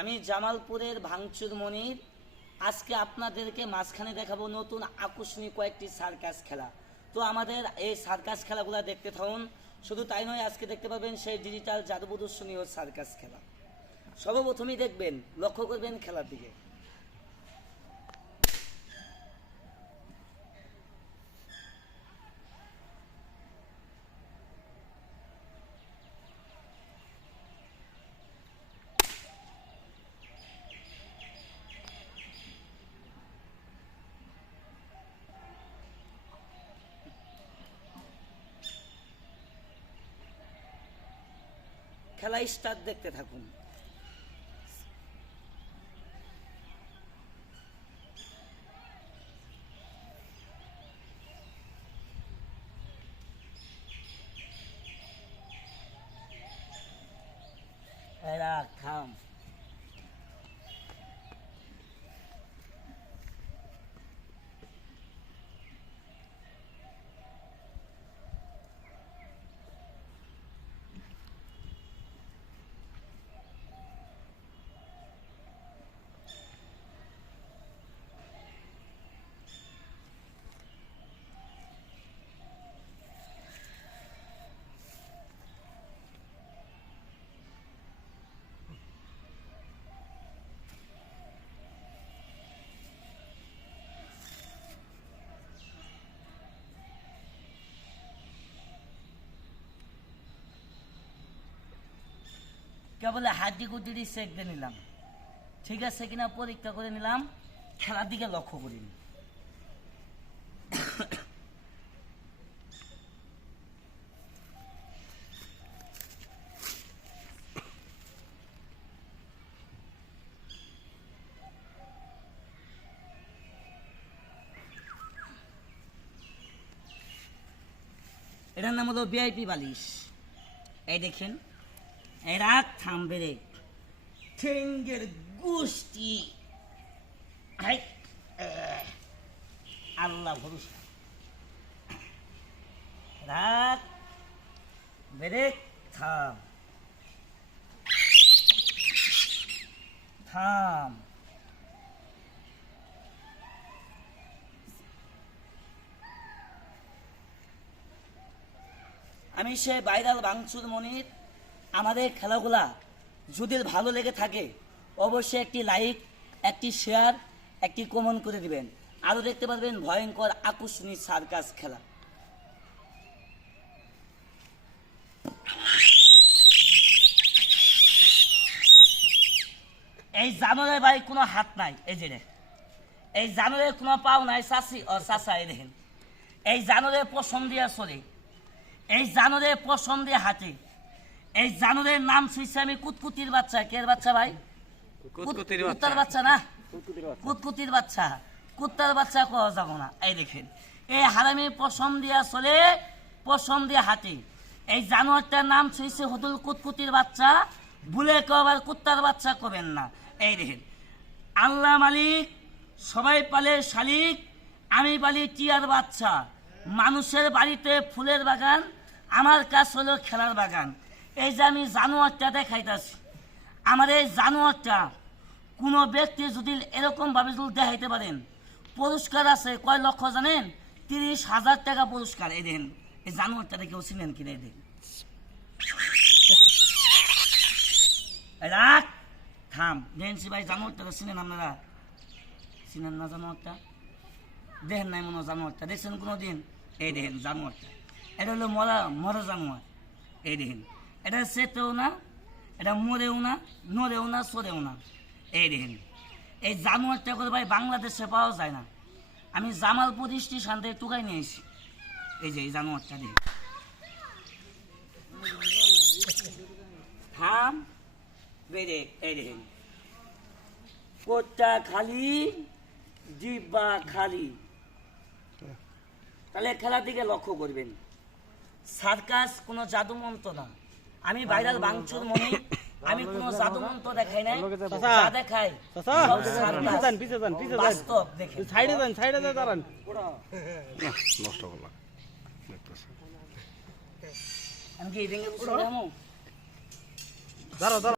আমি জামালপুরের ভাঙচুর মনির আজকে আপনাদেরকে মাঝখানে দেখাবো নতুন আকর্ষণীয় কয়েকটি সার্কাস খেলা। তো আমাদের এই সার্কাস খেলাগুলো দেখতে থাকুন। শুধু তাই নয়, আজকে দেখতে পাবেন সেই ডিজিটাল জাদু সার্কাস খেলা। সর্বপ্রথমেই দেখবেন, লক্ষ্য করবেন খেলার দিকে। খেলা স্টার দেখতে থাকুন এরা থাম কেবল হাড্ডি গুড্ডি চেক দিয়ে নিলাম। ঠিক আছে কিনা পরীক্ষা করে নিলাম, খেলার দিকে লক্ষ্য করিনি। এটার নাম হলো ভিআইপি বালিশ। এই দেখেন এরা থামবে রে। ঠেঙ্গের গোষ্ঠী। আল্লাহ ভরসা। রাত বেরে থাম। থাম। আমি সে ভাইরাল বাংচুর মনির আমাদের খেলাগুলা যদি ভালো লেগে থাকে, অবশ্যই একটি লাইক একটি শেয়ার একটি কমেন্ট করে দিবেন। আরও দেখতে পারবেন ভয়ঙ্কর আকর্ষণীয় সার্কাস খেলা। এই জানোয়ারের বাড়ি কোনো হাত নাই, এই যে। এই জানোয়ারের কোনো পাও নাই চাষি ও চাষা এই দেখেন। এই জানোয়ারের পছন্দ দিয়া চলে। এই জানোয়ারের পছন্দ দিয়ে হাঁটে। এই জানোয়ারের নাম শুনছি আমি কুতকুতির বাচ্চা। কের বাচ্চা ভাই? কুতকুতির কুত্তার বাচ্চা। না? কুতকুতির বাচ্চা। কুত্তার বাচ্চা কওয়া যাব না? এই দেখেন এই হারামি পছন্দ দিয়া চলে পছন্দ দিয়া হাঁটে। এই জানোয়ারটার নাম শুনছে হতুল কুতকুতির বাচ্চা। ভুলে কেউ আবার কুত্তার বাচ্চা করবেন না। এই দেখেন আল্লাহ মালিক সবাই পালে শালিক আমি পালি টিয়ার বাচ্চা। মানুষের বাড়িতে ফুলের বাগান আমার কাজ হলো খেলার বাগান। এই যে আমি জানোয়ারটা দেখাইতেছি আমার এই জানোয়ারটা কোনো ব্যক্তি যদি এরকমভাবে যদি দেখাইতে পারেন, পুরস্কার আছে কয় লক্ষ জানেন? তিরিশ হাজার টাকা পুরস্কার, এই দেন এই জানোয়ারটা কেউ চিনেন কিনা, এই রাখ, থাম। জেন্সি ভাই, জানোয়ারটা চিনেন আপনারা? চিনেন না জানোয়ারটা? নাই মনে জানোয়ারটা। দেখছেন কোনো দিন এই দেখেন জানোয়ারটা। এটা হলো মরা মরা জানোয়ার। এই দেখেন। এটা সেতেও না, এটা মরেও না নড়েও না সরেও না। এই দেখেন, এই জানোয়ারটা করে ভাই বাংলাদেশে পাওয়া যায় না। আমি জামালপুর স্টেশন থেকে টুকাই নিয়ে এসি এই যে এই জানোয়ারটা দেখেন। থাম বেড়ে এই দেখেন। কোটটা খালি, জিব্বা খালি। তাহলে খেলার দিকে লক্ষ্য করবেন। সার্কাস কোনো জাদুমন্ত্র না। আমি ভাইরাল বাংচুর মনে আমি কোনো জাদুমন্ত্র দেখাই নাই। যা দেখাই চাচা, পিছে যান, পিছে যান, পিছে যান। বাস্তব দেখে। সাইডে যান সাইডে যান দাঁড়ান। নষ্ট করলাম। দেখতেছে। আমি কি এই বসে দাঁড়াও দাঁড়াও।